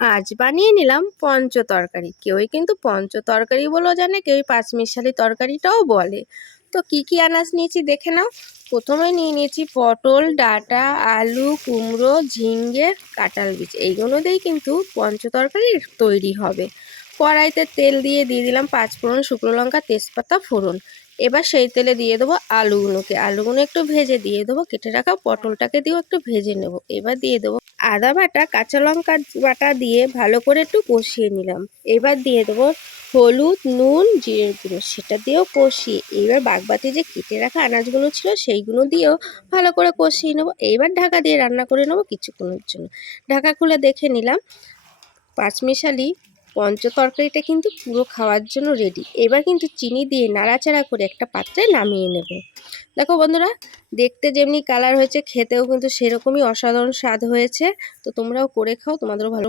আজ বানিয়ে নিলাম পঞ্চ তরকারি। কেউই কিন্তু পঞ্চ তরকারি বলেও জানে, কেউই পাঁচমিশালি তরকারিটাও বলে। তো কি কি আনাজ নিয়েছি দেখে নাও। প্রথমে নিয়ে নিয়েছি পটল, ডাঁটা, আলু, কুমড়ো, ঝিঙ্গে, কাঁঠাল বীজ। এইগুলো দিয়েই কিন্তু পঞ্চ তরকারি তৈরি হবে। কড়াইতে তেল দিয়ে দিলাম পাঁচফোড়ন, শুকনো লঙ্কা, তেজপাতা, ফোড়ন। এবার সেই তেলে দিয়ে দেবো আলুগুলো একটু ভেজে দিয়ে দেবো। কেটে রাখা পটলটাকে দিয়েও একটু ভেজে নেব। এবার দিয়ে দেবো আদা বাটা, কাঁচা লঙ্কা বাটা দিয়ে ভালো করে একটু কষিয়ে নিলাম। এবার দিয়ে দেবো হলুদ, নুন, জিরের গুঁড়ো, সেটা দিয়েও কষিয়ে এবার বাগবাটি যে কেটে রাখা আনাজগুলো ছিল সেইগুলো দিয়েও ভালো করে কষিয়ে নেবো। এইবার ঢাকা দিয়ে রান্না করে নেবো কিছুক্ষণের জন্য। ঢাকা খুলে দেখে নিলাম পাঁচমিশালি পঞ্চ তরকারিটা কিন্তু পুরো খাওয়ার জন্য রেডি। এবার কিন্তু চিনি দিয়ে নাড়াচাড়া করে একটা পাত্রে নামিয়ে নেব। দেখো বন্ধুরা, দেখতে যেমনি কালার হয়েছে, খেতেও কিন্তু সেরকমই অসাধারণ স্বাদ হয়েছে। তো তোমরাও করে খাও, তোমাদেরও ভালো